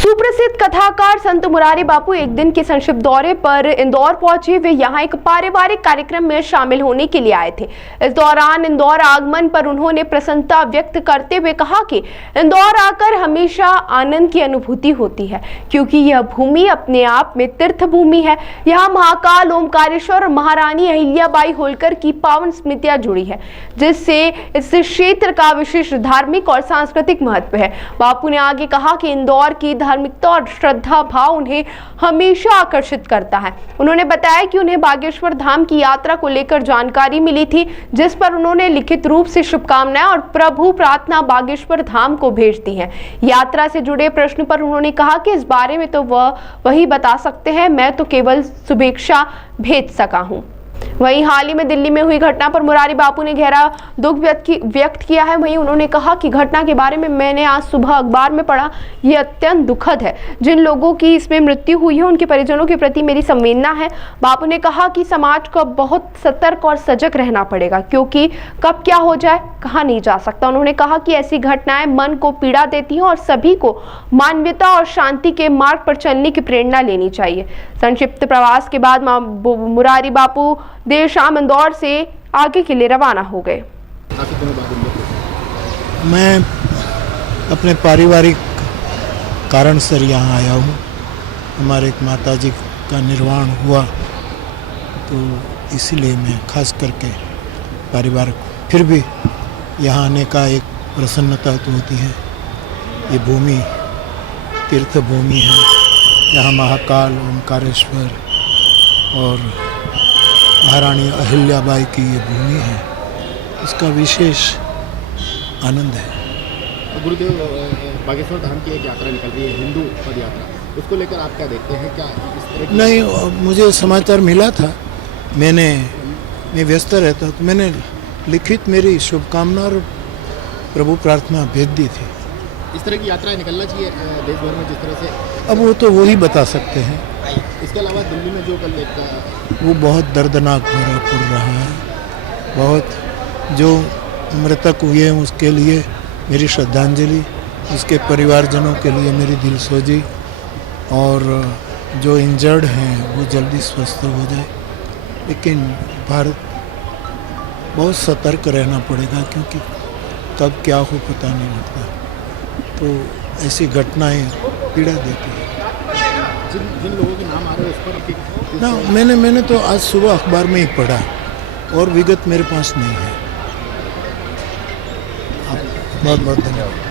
सुप्रसिद्ध कथाकार संत मुरारी बापू एक दिन के संक्षिप्त दौरे पर इंदौर पहुंचे। वे यहां एक पारिवारिक कार्यक्रम में शामिल होने के लिए आए थे। इस दौरान इंदौर आगमन पर उन्होंने प्रसन्नता व्यक्त करते हुए कहा कि इंदौर आकर हमेशा आनंद की अनुभूति होती है, क्योंकि यह भूमि अपने आप में तीर्थ भूमि है। यहाँ महाकाल, ओमकारेश्वर और महारानी अहिल्याबाई होलकर की पावन स्मृतियां जुड़ी है, जिससे इस क्षेत्र का विशेष धार्मिक और सांस्कृतिक महत्व है। बापू ने आगे कहा कि इंदौर की धार्मिकता और श्रद्धा भाव उन्हें हमेशा आकर्षित करता है। उन्होंने बताया कि उन्हें बागेश्वर धाम की यात्रा को लेकर जानकारी मिली थी, जिस पर उन्होंने लिखित रूप से शुभकामनाएं और प्रभु प्रार्थना बागेश्वर धाम को भेज दी है। यात्रा से जुड़े प्रश्न पर उन्होंने कहा कि इस बारे में तो वही बता सकते हैं, मैं तो केवल शुभेच्छा भेज सका हूँ। वहीं हाल ही में दिल्ली में हुई घटना पर मुरारी बापू ने गहरा दुख व्यक्त किया है। वहीं उन्होंने कहा कि घटना के बारे में मैंने आज सुबह अखबार में पढ़ा, ये अत्यंत दुखद है। जिन लोगों की इसमें मृत्यु हुई है उनके परिजनों के प्रति मेरी संवेदना है। बापू ने कहा कि समाज को बहुत सतर्क और सजग रहना पड़ेगा, क्योंकि कब क्या हो जाए कहा नहीं जा सकता। उन्होंने कहा कि ऐसी घटनाएं मन को पीड़ा देती हैं और सभी को मानवता और शांति के मार्ग पर चलने की प्रेरणा लेनी चाहिए। संक्षिप्त प्रवास के बाद मुरारी बापू देर शाम इंदौर से आगे के लिए रवाना हो गए। मैं अपने पारिवारिक कारण से यहाँ आया हूँ। हमारे एक माताजी का निर्वाण हुआ, तो इसीलिए मैं खास करके परिवार, फिर भी यहाँ आने का एक प्रसन्नता तो होती है। ये भूमि तीर्थ भूमि है, यहाँ महाकाल, ओमकारेश्वर और महारानी अहिल्याबाई की ये भूमि है, इसका विशेष आनंद है। गुरुदेव, बागेश्वर धाम की एक यात्रा निकल रही है, हिंदू पद यात्रा, उसको लेकर आप क्या देखते हैं? क्या इस तरह की... नहीं, मुझे समाचार मिला था, मैं व्यस्त रहता तो मैंने लिखित मेरी शुभकामना और प्रभु प्रार्थना भेज दी थी। इस तरह की यात्रा निकलना चाहिए देश भर में, जिस तरह से। अब वो तो वही बता सकते हैं। इसके अलावा दिल्ली में जो कल देखा, वो बहुत दर्दनाक भरा पड़ रहा है। बहुत जो मृतक हुए हैं उसके लिए मेरी श्रद्धांजलि, उसके परिवारजनों के लिए मेरी दिलसोजी, और जो इंजर्ड हैं वो जल्दी स्वस्थ हो जाए। लेकिन भारत बहुत सतर्क रहना पड़ेगा, क्योंकि कब क्या हो पता नहीं लगता। तो ऐसी घटनाएं पीड़ा देती है। जिन लोगों के नाम आ रहे हैं उस पर ना, मैंने तो आज सुबह अखबार में ही पढ़ा, और विगत मेरे पास नहीं है। बहुत बहुत धन्यवाद।